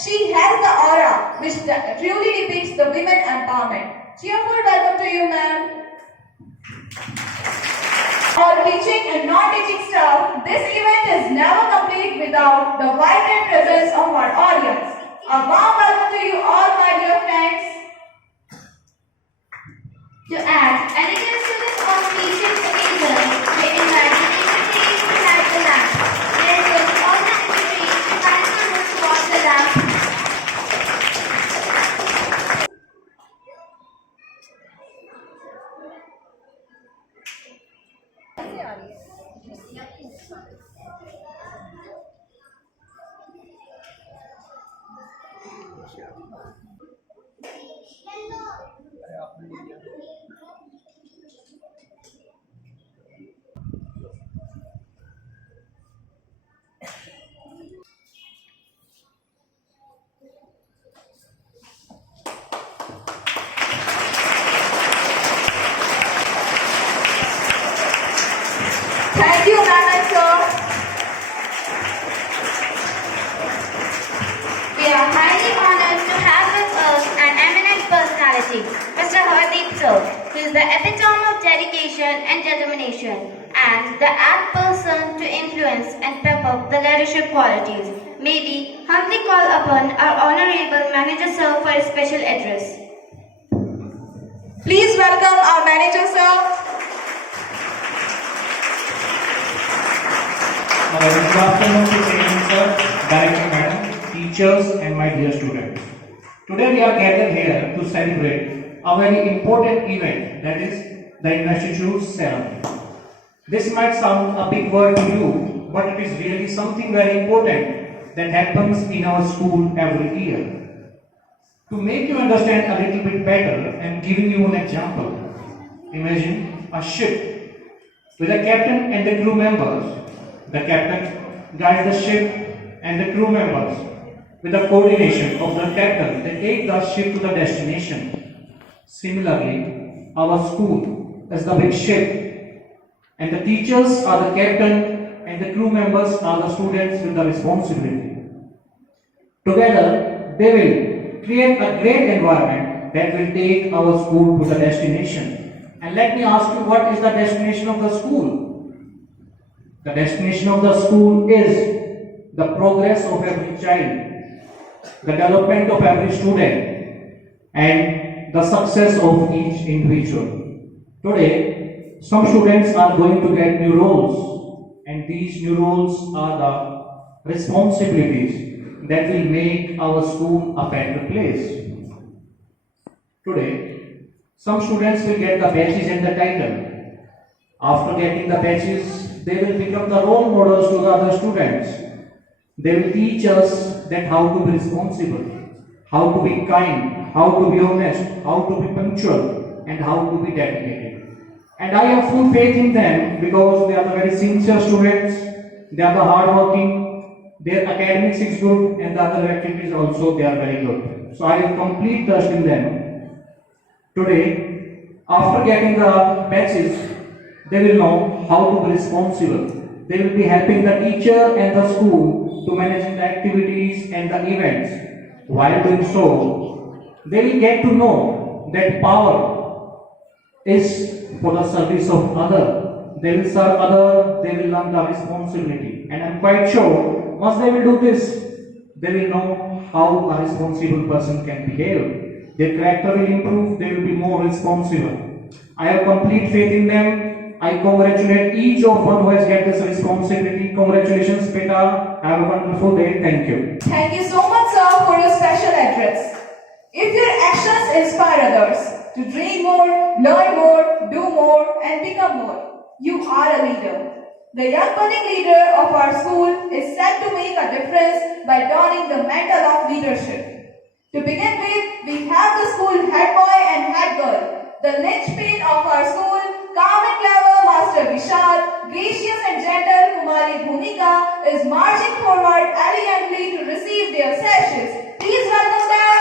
She has the aura which truly depicts the women empowerment. Cheerful welcome to you, ma'am. Our teaching and non-teaching staff, this event is never complete without the vibrant presence of our audience. A warm welcome to you all, my dear friends. To add elegance to this auspicious occasion, we invite the dignitaries to light the lamp. They request all the dignitaries to kindly move towards the lamp. Thank you, ma'am and sir. We are highly honored to have with us an eminent personality, Mr. Hardeep Sir, who is the epitome of dedication and determination, and the apt person to influence and pep up the leadership qualities. May we humbly call upon our Honorable Manager Sir for a special address. Please welcome our manager, sir. Good afternoon to parents, sir, director madam, teachers and my dear students. Today we are gathered here to celebrate a very important event, that is the investiture ceremony. This might sound a big word to you, but it is really something very important that happens in our school every year. To make you understand a little bit better, I am giving you an example. Imagine a ship with a captain and the crew members. The captain guides the ship and the crew members. With the coordination of the captain, they take the ship to the destination. Similarly, our school is the big ship, and the teachers are the captain and the crew members are the students with the responsibility. Together, they will create a great environment that will take our school to the destination. And let me ask you, what is the destination of the school? The destination of the school is the progress of every child, the development of every student, and the success of each individual. Today, some students are going to get new roles, and these new roles are the responsibilities that will make our school a better place. Today, some students will get the badges and the title. After getting the badges, they will become the role models to the other students. They will teach us that how to be responsible, how to be kind, how to be honest, how to be punctual, and how to be dedicated. And I have full faith in them because they are the very sincere students, they are the hardworking, their academics is good, and the other activities also they are very good. So I have complete trust in them. Today, after getting the badges, they will know how to be responsible. They will be helping the teacher and the school to manage the activities and the events. While doing so, they will get to know that power is for the service of other. They will serve other, they will learn the responsibility. And I am quite sure, once they will do this, they will know how a responsible person can behave. Their character will improve, they will be more responsible. I have complete faith in them. I congratulate each of one who has get this responsibility. Congratulations, Beta. Have a wonderful day. Thank you. Thank you so much, sir, for your special address. If your actions inspire others to dream more, learn more, do more, and become more, you are a leader. The young budding leader of our school is set to make a difference by donning the mantle of leadership. To begin with, we have the school head boy and head girl, the linchpin of our school, calm and clever Master Vishal, gracious and gentle Kumari Bhumika is marching forward elegantly to receive their sashes. Please welcome them.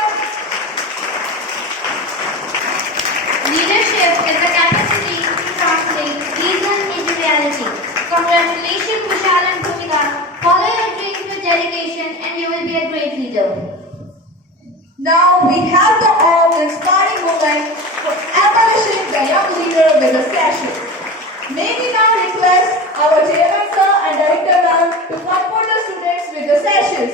Leadership is the capacity to translate reason into reality. Congratulations, Vishal and Bhumika. Follow your dreams with dedication and you will be a great leader. Now we have the awe-inspiring moment for abolishing the young leader with a statue. May we now request our chairman sir and director ma'am to comfort the students with the sashes.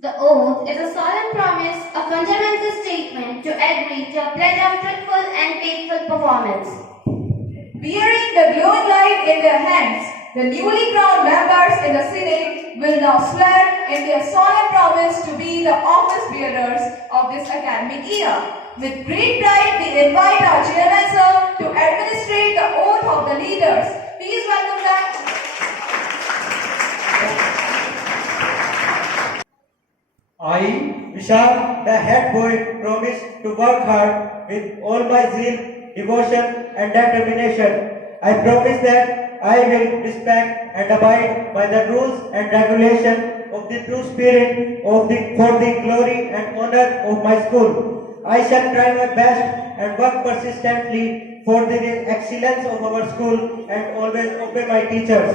The oath is a solemn promise, a fundamental statement to agree to a pledge of truthful and faithful performance. Bearing the glowing light in their hands, the newly crowned members in the Senate will now swear in their solemn promise to be the office bearers of this academic year. With great pride, we invite our chairman sir to administrate the oath of the leaders. Please welcome them. I, Vishal, the head boy, promise to work hard with all my zeal, devotion and determination. I promise that I will respect and abide by the rules and regulations of the true spirit for the glory and honor of my school. I shall try my best and work persistently for the excellence of our school and always obey my teachers.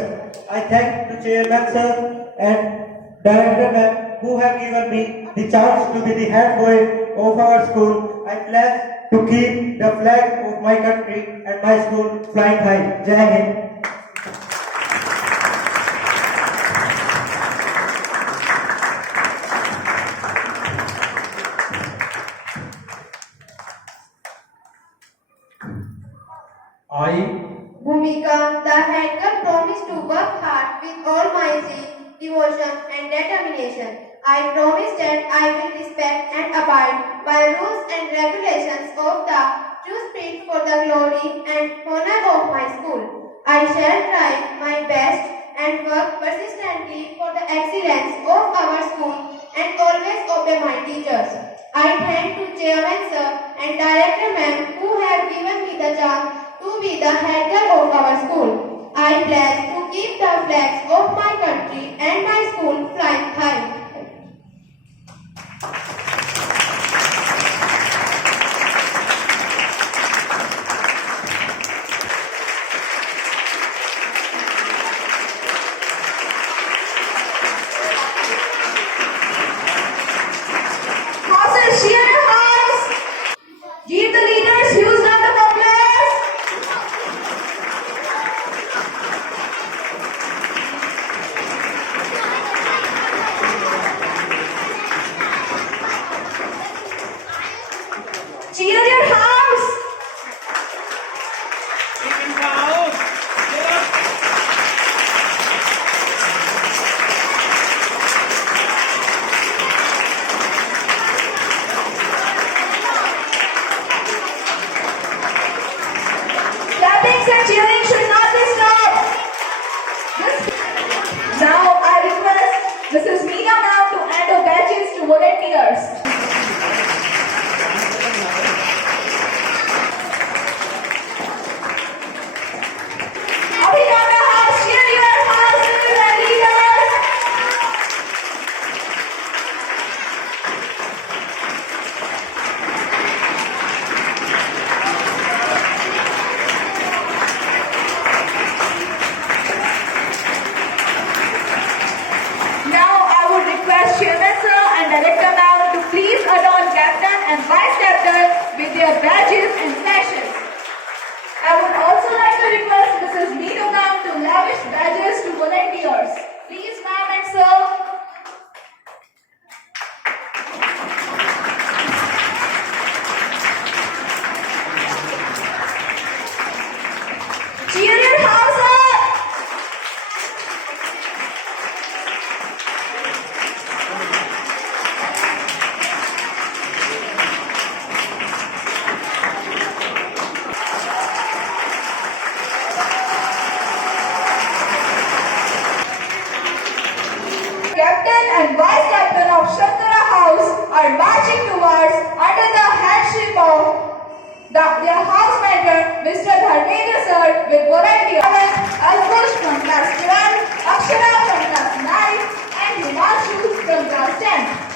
I thank the chairman sir and director ma'am who have given me the chance to be the head boy of our school. I pledge to keep the flag of my country and my school flying high. Jai Hind. I, Bhumika, the head girl, promised to work hard with all my zeal, devotion and determination. I promise that I will respect and abide by rules and regulations of the true spirit for the glory and honor of my school. I shall try my best and work persistently for the excellence of our school and always obey my teachers. I thank to Chairman sir and Director ma'am who have given me the chance to be the head girl of our school. I pledge to keep the flags of my country and my school flying high. Houses, cheer your hands. Give the leaders huge round of applause. Cheer your hands. Clappings and cheering should not be stopped. Now I request Mrs. Meena ma'am to hand her badges to volunteers. Abhidhamya House, cheer your houses and leaders. Now I would request Chairman sir and Director ma'am to please adorn captain and vice captain with their badges and sashes. I would also like to request Mrs. Meena ma'am to lavish badges to volunteers. Please ma'am and sir. Cheer your house up. are marching towards under the headship of their house mentor, Mr. Dharmendra sir, with volunteers Alkush from class 12, Akshara from class 9, and Himanshu from class 10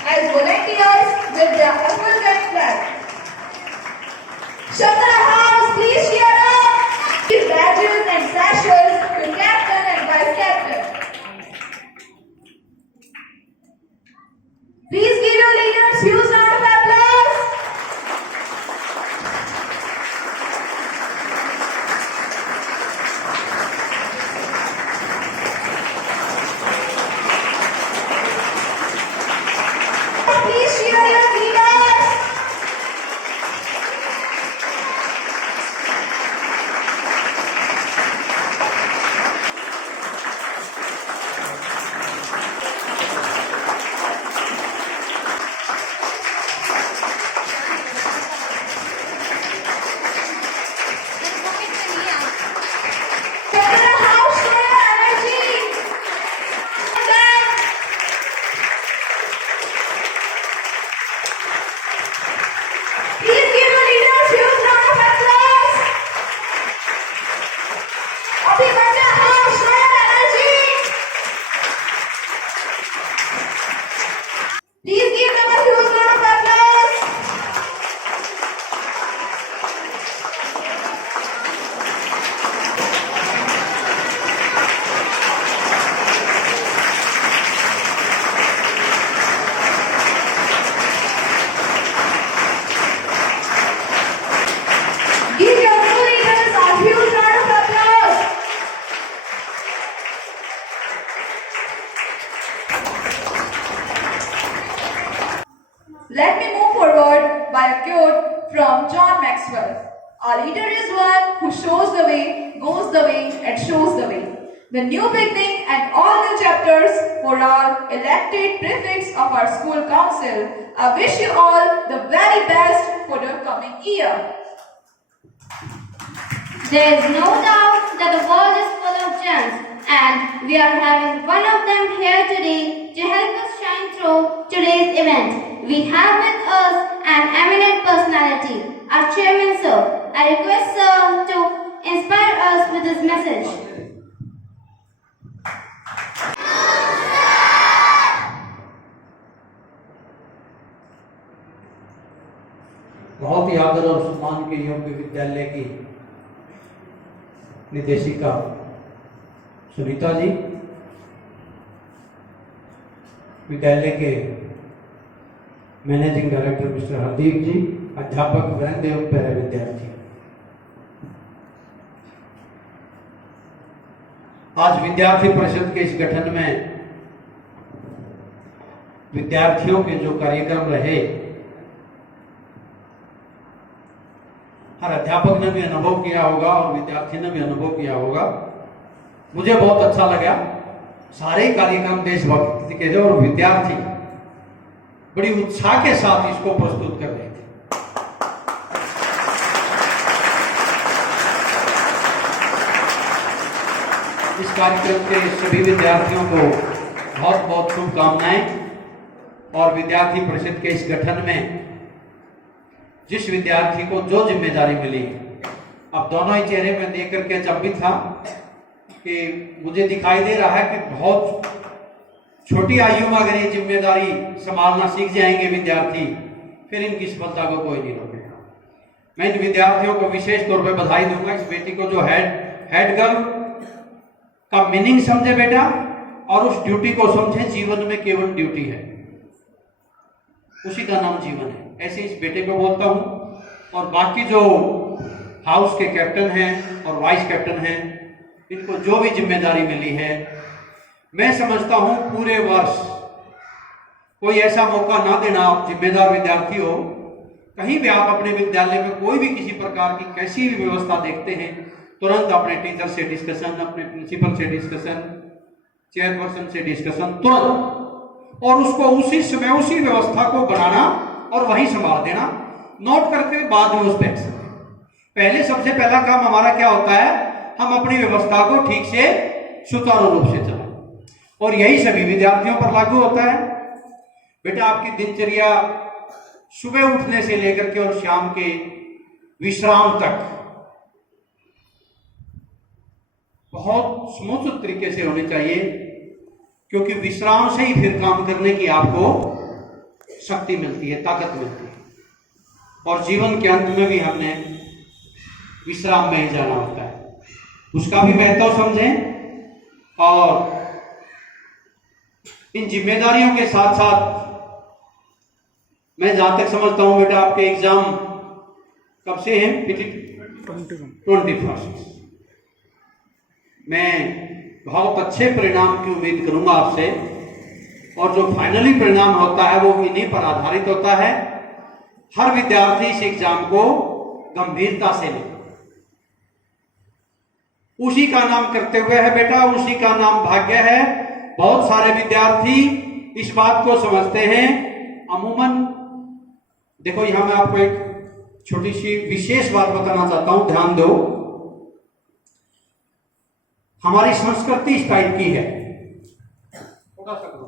as volunteers with their Alkush flag. Shabdara House, please cheer up! These badges and sashes to captain and vice captain. Please give your leaders huge round of applause. Please cheer your leaders. Shabdara House, show your energy. Please give your leaders huge round of applause. Abhimanya House, show your energy. Please give them a huge round of applause. Give your new leaders a huge round of applause. Let me move forward by a quote from John Maxwell. A leader is one who shows the way, goes the way, and shows the way. The new beginning and all new chapters for our elected prefects of our school council. I wish you all the very best for the coming year. There is no doubt that the world is full of gems, and we are having one of them here today to help us shine through today's event. We have with us an eminent personality, our chairman sir. I request sir to inspire us with his message. बहुत ही आदर और सम्मान के योग्य विद्यालय की निदेशिका सुनीता जी, विद्यालय के मैनेजिंग डायरेक्टर मिस्टर हरदीप जी, अध्यापक वृंद एवं प्यारे विद्यार्थी, आज विद्यार्थी परिषद के इस गठन में विद्यार्थियों के जो कार्यक्रम रहे, हर अध्यापक ने भी अनुभव किया होगा और विद्यार्थी ने भी अनुभव किया होगा। मुझे बहुत अच्छा लगा। सारे कार्यक्रम देशभक्ति के थे और विद्यार्थी बड़ी उत्साह के साथ इसको प्रस्तुत कर रहे थे। इस कार्यक्रम के सभी विद्यार्थियों को बहुत बहुत शुभकामनाएं और विद्यार्थी परिषद के इस गठन में जिस विद्यार्थी को जो जिम्मेदारी मिली, अब दोनों ही चेहरे में देख करके अचंभित था कि मुझे दिखाई दे रहा है कि बहुत छोटी आयु में अगर ये जिम्मेदारी संभालना सीख जाएंगे विद्यार्थी, फिर इनकी सफलता को कोई नहीं रोकेगा। मैं इन विद्यार्थियों को विशेष तौर पर बधाई दूंगा। इस बेटी को जो हेड गर्ल का मीनिंग समझे बेटा, और उस ड्यूटी को समझे। जीवन में केवल ड्यूटी है, उसी का नाम जीवन है। ऐसे इस बेटे को बोलता हूं। और बाकी जो हाउस के कैप्टन हैं और वाइस कैप्टन हैं, इनको जो भी जिम्मेदारी मिली है, मैं समझता हूं पूरे वर्ष कोई ऐसा मौका ना देना। आप जिम्मेदार विद्यार्थी हो, कहीं भी आप अपने विद्यालय में कोई भी किसी प्रकार की कैसी भी व्यवस्था देखते हैं, तुरंत अपने टीचर से डिस्कशन, अपने प्रिंसिपल से डिस्कशन, चेयरपर्सन से डिस्कशन तुरंत, और उसको उसी समय उसी व्यवस्था को बनाना और वहीं संभाल देना, नोट करके बाद में उस पर एक्शन। पहले सबसे पहला काम हमारा क्या होता है, हम अपनी व्यवस्था को ठीक से सुचारू रूप से चलाएं, और यही सभी विद्यार्थियों पर लागू होता है। बेटा आपकी दिनचर्या सुबह उठने से लेकर के और शाम के विश्राम तक बहुत समुचित तरीके से होने चाहिए, क्योंकि विश्राम से ही फिर काम करने की आपको शक्ति मिलती है, ताकत मिलती है। और जीवन के अंत में भी हमने विश्राम में ही जाना होता है, उसका भी महत्व समझें। और इन जिम्मेदारियों के साथ साथ मैं जहां तक समझता हूं बेटा, आपके एग्जाम कब से हैं? 21। मैं बहुत अच्छे परिणाम की उम्मीद करूंगा आपसे, और जो फाइनली परिणाम होता है वो इन्हीं पर आधारित होता है। हर विद्यार्थी इस एग्जाम को गंभीरता से ले, उसी का नाम करते हुए है बेटा, उसी का नाम भाग्य है। बहुत सारे विद्यार्थी इस बात को समझते हैं। अमूमन देखो, यहां मैं आपको एक छोटी सी विशेष बात बताना चाहता हूं, ध्यान दो। हमारी संस्कृति इस टाइप की है, थोड़ा सा करो।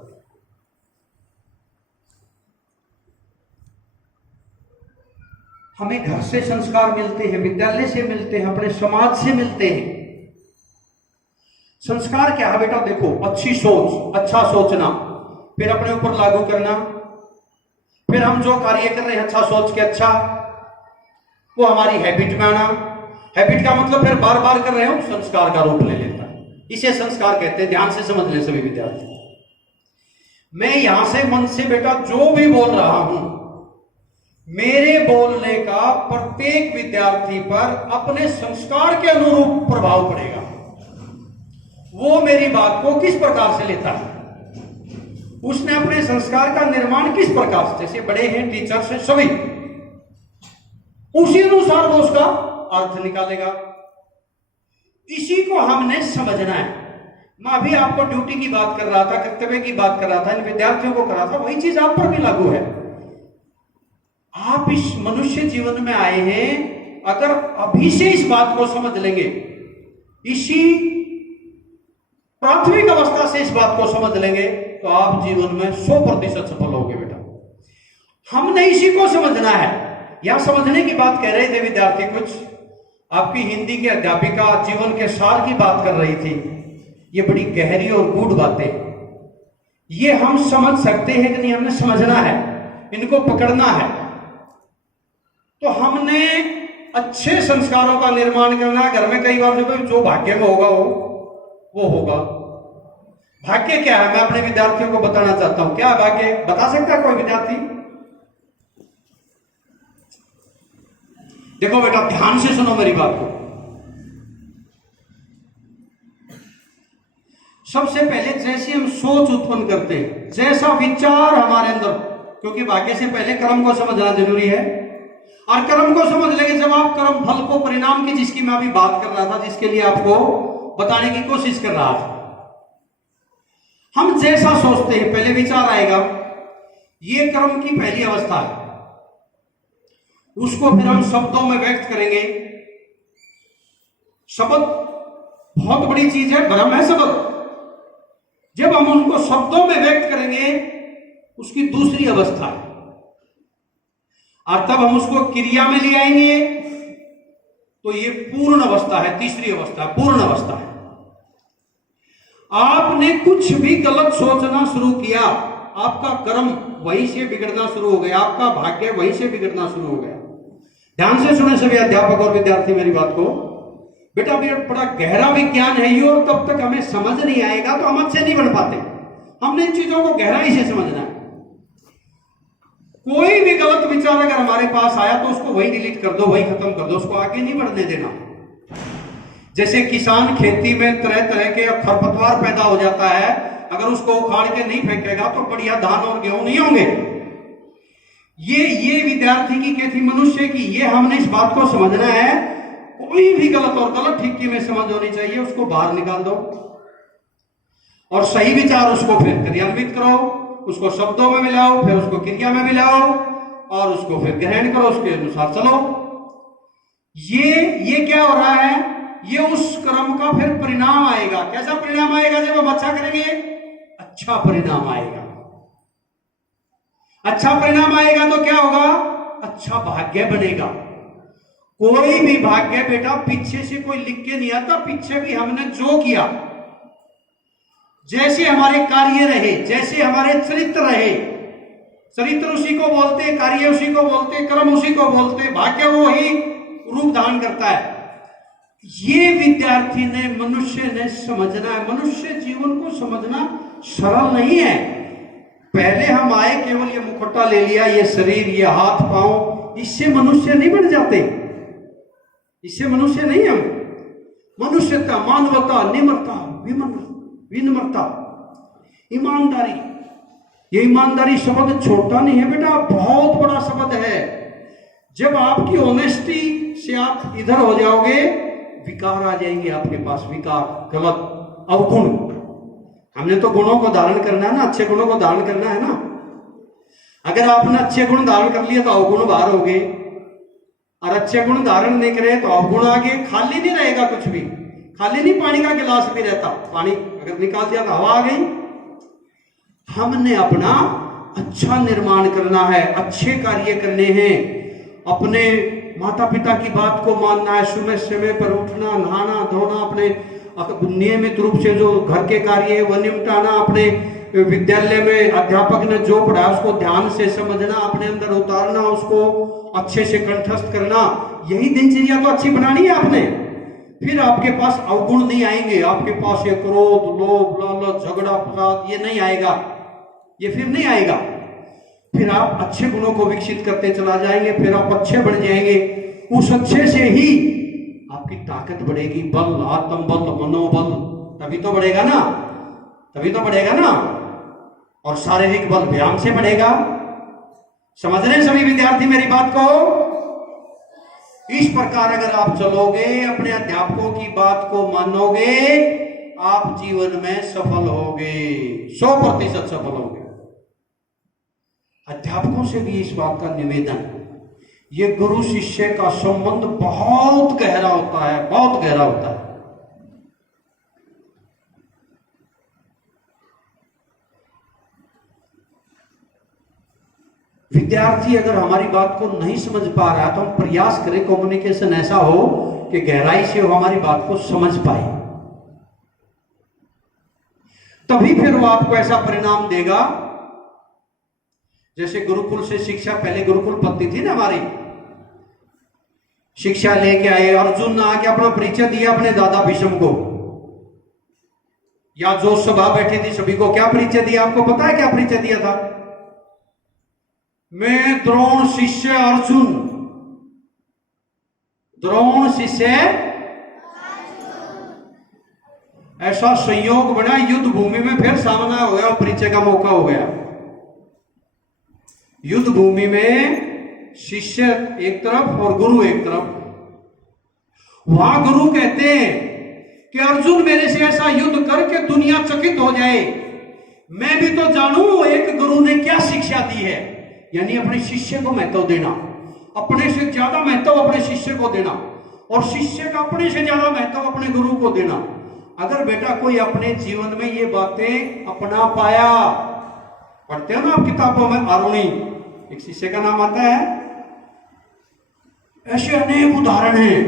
हमें घर से संस्कार मिलते हैं, विद्यालय से मिलते हैं, अपने समाज से मिलते हैं। संस्कार क्या है बेटा? देखो, अच्छी सोच, अच्छा सोचना, फिर अपने ऊपर लागू करना, फिर हम जो कार्य कर रहे हैं अच्छा सोच के अच्छा, वो हमारी हैबिट में आना। हैबिट का मतलब फिर बार बार कर रहे हो, संस्कार का रूप ले लेता है। इसे संस्कार कहते हैं। ध्यान से समझ लें सभी विद्यार्थी। मैं यहां से मन से बेटा जो भी बोल रहा हूं, मेरे बोलने का प्रत्येक विद्यार्थी पर अपने संस्कार के अनुरूप प्रभाव पड़ेगा। वो मेरी बात को किस प्रकार से लेता है, उसने अपने संस्कार का निर्माण किस प्रकार से, जैसे बड़े हैं, टीचर्स हैं, सभी उसी अनुसार वो उसका अर्थ निकालेगा। इसी को हमने समझना है। मैं अभी आपको ड्यूटी की बात कर रहा था, कर्तव्य की बात कर रहा था, इन विद्यार्थियों को कर रहा था, वही चीज आप पर भी लागू है। आप इस मनुष्य जीवन में आए हैं, अगर अभी से इस बात को समझ लेंगे, इसी प्राथमिक अवस्था से इस बात को समझ लेंगे, तो आप जीवन में 100% सफल होंगे बेटा। हमने इसी को समझना है। यहां समझने की बात कह रहे थे विद्यार्थी, कुछ आपकी हिंदी की अध्यापिका जीवन के सार की बात कर रही थी। ये बड़ी गहरी और गूढ़ बातें, ये हम समझ सकते हैं कि नहीं, हमने समझना है, इनको पकड़ना है। तो हमने अच्छे संस्कारों का निर्माण करना है। घर में कई बार जो भाग्य में होगा वो होगा। भाग्य क्या है, मैं अपने विद्यार्थियों को बताना चाहता हूं। क्या भाग्य बता सकता है कोई विद्यार्थी? देखो बेटा, ध्यान से सुनो मेरी बात को। सबसे पहले जैसे हम सोच उत्पन्न करते हैं, जैसा विचार हमारे अंदर, क्योंकि भाग्य से पहले कर्म को समझना जरूरी है। और कर्म को समझ लेंगे जब आप, कर्म फल को, परिणाम की जिसकी मैं अभी बात कर रहा था, जिसके लिए आपको बताने की कोशिश कर रहा था। हम जैसा सोचते हैं, पहले विचार आएगा, ये कर्म की पहली अवस्था है। उसको फिर हम शब्दों में व्यक्त करेंगे। शब्द बहुत बड़ी चीज है, भ्रम है शब्द। जब हम उनको शब्दों में व्यक्त करेंगे, उसकी दूसरी अवस्था है। और तब हम उसको क्रिया में ले आएंगे, तो ये पूर्ण अवस्था है, तीसरी अवस्था, पूर्ण अवस्था है। आपने कुछ भी गलत सोचना शुरू किया, आपका कर्म वहीं से बिगड़ना शुरू हो गया, आपका भाग्य वहीं से बिगड़ना शुरू हो गया। ध्यान से सुने सभी अध्यापक और विद्यार्थी मेरी बात को। बेटा अभी बड़ा गहरा विज्ञान है ये, और तब तक हमें समझ नहीं आएगा तो हम अच्छे नहीं बन पाते। हमने इन चीजों को गहराई से समझना है। कोई भी गलत विचार अगर हमारे पास आया तो उसको वही डिलीट कर दो, वही खत्म कर दो, उसको आगे नहीं बढ़ने देना। जैसे किसान खेती में तरह तरह के खरपतवार पैदा हो जाता है, अगर उसको उखाड़ के नहीं फेंकेगा तो बढ़िया धान और गेहूं नहीं होंगे। ये विद्यार्थी की खेती, मनुष्य की, ये हमने इस बात को समझना है। कोई भी गलत और गलत ठीक की में समझ होनी चाहिए, उसको बाहर निकाल दो और सही विचार उसको फिर क्रियान्वित करो, उसको शब्दों में मिलाओ, फिर उसको क्रिया में मिलाओ और उसको फिर ग्रहण करो, उसके अनुसार चलो। ये क्या हो रहा है, ये उस कर्म का फिर परिणाम आएगा। कैसा परिणाम आएगा? जब हम अच्छा करेंगे अच्छा परिणाम आएगा। अच्छा परिणाम आएगा तो क्या होगा? अच्छा भाग्य बनेगा। कोई भी भाग्य बेटा पीछे से कोई लिख के नहीं आता, पीछे भी हमने जो किया, जैसे हमारे कार्य रहे, जैसे हमारे चरित्र रहे, चरित्र उसी को बोलते, कार्य उसी को बोलते, कर्म उसी को बोलते, भाग्य वो ही रूप धारण करता है। ये विद्यार्थी ने, मनुष्य ने समझना है। मनुष्य जीवन को समझना सरल नहीं है। पहले हम आए, केवल ये मुखौटा ले लिया, ये शरीर, ये हाथ पांव, इससे मनुष्य नहीं बन जाते, इससे मनुष्य नहीं हम। मनुष्यता, मानवता, निम्रता, विनम्रता, ईमानदारी। ये ईमानदारी शब्द छोटा नहीं है बेटा, बहुत बड़ा शब्द है। जब आपकी ऑनेस्टी से आप इधर हो जाओगे, विकार आ जाएंगे आपके पास, विकार, गलत, अवगुण। हमने तो गुणों को धारण करना है ना, अच्छे गुणों को धारण करना है ना। अगर आपने अच्छे गुण धारण कर लिए तो अवगुण बाहर हो गए, और अच्छे गुण धारण नहीं करे तो अवगुण आ गए। खाली नहीं रहेगा कुछ भी, खाली नहीं पानी का गिलास भी रहता, पानी अगर निकाल दिया तो हवा आ गई। हमने अपना अच्छा निर्माण करना है, अच्छे कार्य करने हैं, अपने माता पिता की बात को मानना है, समय समय पर उठना, नहाना धोना, अपने नियमित रूप से जो घर के कार्य है वह निपटाना, अपने विद्यालय में अध्यापक ने जो पढ़ाया उसको ध्यान से समझना, अपने अंदर उतारना, उसको अच्छे से कंठस्थ करना। यही दिनचर्या तो अच्छी बनानी है आपने। फिर आपके पास अवगुण नहीं आएंगे, आपके पास ये क्रोध, लोभ, लालच, झगड़ा, फसाद, ये नहीं आएगा, ये फिर नहीं आएगा। फिर आप अच्छे गुणों को विकसित करते चला जाएंगे, फिर आप अच्छे बन जाएंगे। उस अच्छे से ही आपकी ताकत बढ़ेगी, बल, आत्मबल, मनोबल, तभी तो बढ़ेगा ना, तभी तो बढ़ेगा ना। और शारीरिक बल व्यायाम से बढ़ेगा। समझ रहे हैं सभी विद्यार्थी मेरी बात को? इस प्रकार अगर आप चलोगे, अपने अध्यापकों की बात को मानोगे, आप जीवन में सफल होगे, 100% सफल होगे। अध्यापकों से भी इस बात का निवेदन, ये गुरु शिष्य का संबंध बहुत गहरा होता है, बहुत गहरा होता है। विद्यार्थी अगर हमारी बात को नहीं समझ पा रहा है तो हम प्रयास करें कम्युनिकेशन ऐसा हो कि गहराई से वो हमारी बात को समझ पाए, तभी फिर वो आपको ऐसा परिणाम देगा। जैसे गुरुकुल से शिक्षा, पहले गुरुकुल पद्धति थी ना हमारी, शिक्षा लेके आए, अर्जुन ने आके अपना परिचय दिया अपने दादा भीष्म को, या जो सभा बैठी थी सभी को क्या परिचय दिया? आपको पता है क्या परिचय दिया था? मैं द्रोण शिष्य अर्जुन, द्रोण शिष्य। ऐसा संयोग बना, युद्ध भूमि में फिर सामना हो गया, परिचय का मौका हो गया। युद्ध भूमि में शिष्य एक तरफ और गुरु एक तरफ। वहां गुरु कहते हैं कि अर्जुन मेरे से ऐसा युद्ध करके दुनिया चकित हो जाए, मैं भी तो जानूं एक गुरु ने क्या शिक्षा दी है। यानी अपने शिष्य को महत्व देना, अपने से ज्यादा महत्व अपने शिष्य को देना, और शिष्य का अपने से ज्यादा महत्व अपने गुरु को देना। अगर बेटा कोई अपने जीवन में ये बातें अपना पाया, पढ़ते हो ना आप किताबों में, आरुणी एक शिष्य का नाम आता है, ऐसे अनेक उदाहरण हैं।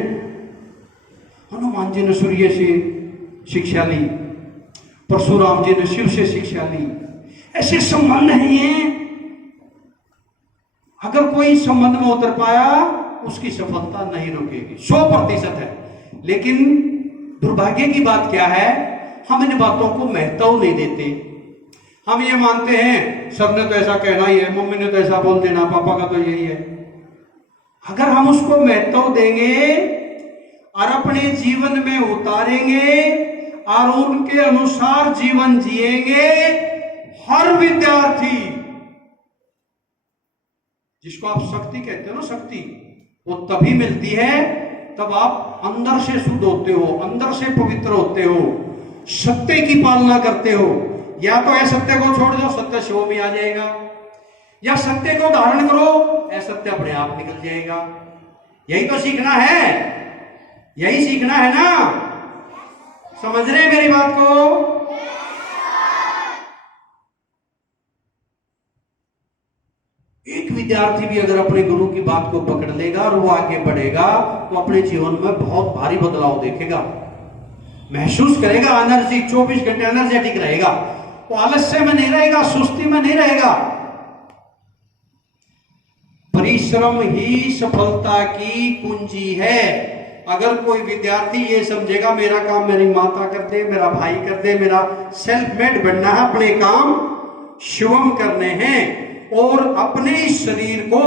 हनुमान जी ने सूर्य से शिक्षा ली, परशुराम जी ने शिव से शिक्षा ली। ऐसे संबंध हैं, अगर कोई संबंध में उतर पाया उसकी सफलता नहीं रुकेगी, 100% है। लेकिन दुर्भाग्य की बात क्या है, हम इन बातों को महत्व नहीं देते। हम ये मानते हैं सर ने तो ऐसा कहना ही है, मम्मी ने तो ऐसा बोल देना, पापा का तो यही है। अगर हम उसको महत्व देंगे और अपने जीवन में उतारेंगे और उनके अनुसार जीवन जिएंगे, हर विद्यार्थी, जिसको आप शक्ति कहते हो ना, शक्ति वो तभी मिलती है तब आप अंदर से शुद्ध होते हो, अंदर से पवित्र होते हो, सत्य की पालना करते हो। या तो असत्य को छोड़ दो, सत्य शिव में आ जाएगा, या सत्य को धारण करो, असत्य अपने आप निकल जाएगा। यही तो सीखना है, यही सीखना है ना। समझ रहे हैं मेरी बात को? विद्यार्थी भी अगर अपने गुरु की बात को पकड़ लेगा और वो आगे बढ़ेगा तो अपने जीवन में बहुत भारी बदलाव देखेगा, महसूस करेगा, एनर्जी 24 घंटे एनर्जेटिक रहेगा, वो आलस्य में नहीं रहेगा, सुस्ती में नहीं रहेगा। परिश्रम ही सफलता की कुंजी है। अगर कोई विद्यार्थी ये समझेगा मेरा काम मेरी माता कर दे, मेरा भाई कर दे, मेरा सेल्फ मेड बनना है, अपने काम स्वयं करने हैं, और अपने शरीर को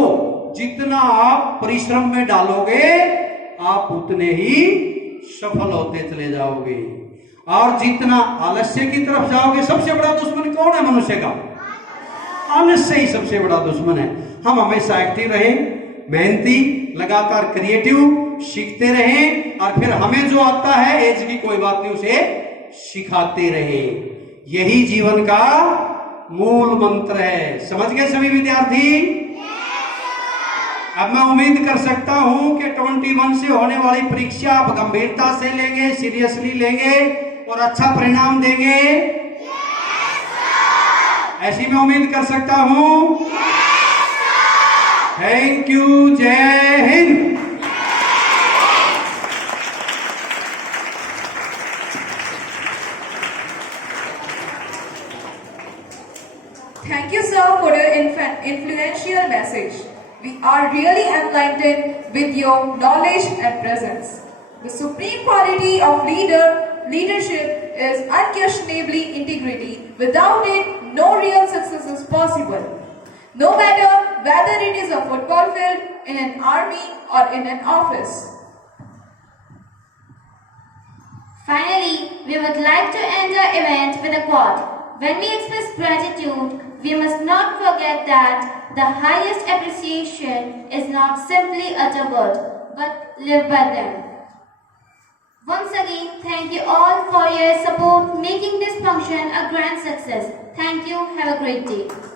जितना आप परिश्रम में डालोगे आप उतने ही सफल होते चले जाओगे। और जितना आलस्य की तरफ जाओगे, सबसे बड़ा दुश्मन कौन है मनुष्य का? आलस्य ही सबसे बड़ा दुश्मन है। हम हमेशा एक्टिव रहें, मेहनती, लगातार क्रिएटिव, सीखते रहें, और फिर हमें जो आता है एज की कोई बात नहीं, उसे सिखाते रहें। यही जीवन का मूल मंत्र है। समझ गए सभी विद्यार्थी? अब मैं उम्मीद कर सकता हूं कि 21 से होने वाली परीक्षा आप गंभीरता से लेंगे, सीरियसली लेंगे और अच्छा परिणाम देंगे। ऐसी मैं उम्मीद कर सकता हूं। Thank you. जय Hind. Thank you, sir, for your influential message. We are really enlightened with your knowledge and presence. The supreme quality of leadership is unquestionably integrity. Without it, no real success is possible. No matter whether it is a football field, in an army, or in an office. Finally, we would like to end our event with a quote. When we express gratitude, we must not forget that the highest appreciation is not simply utter words, but live by them. Once again, thank you all for your support making this function a grand success. Thank you. Have a great day.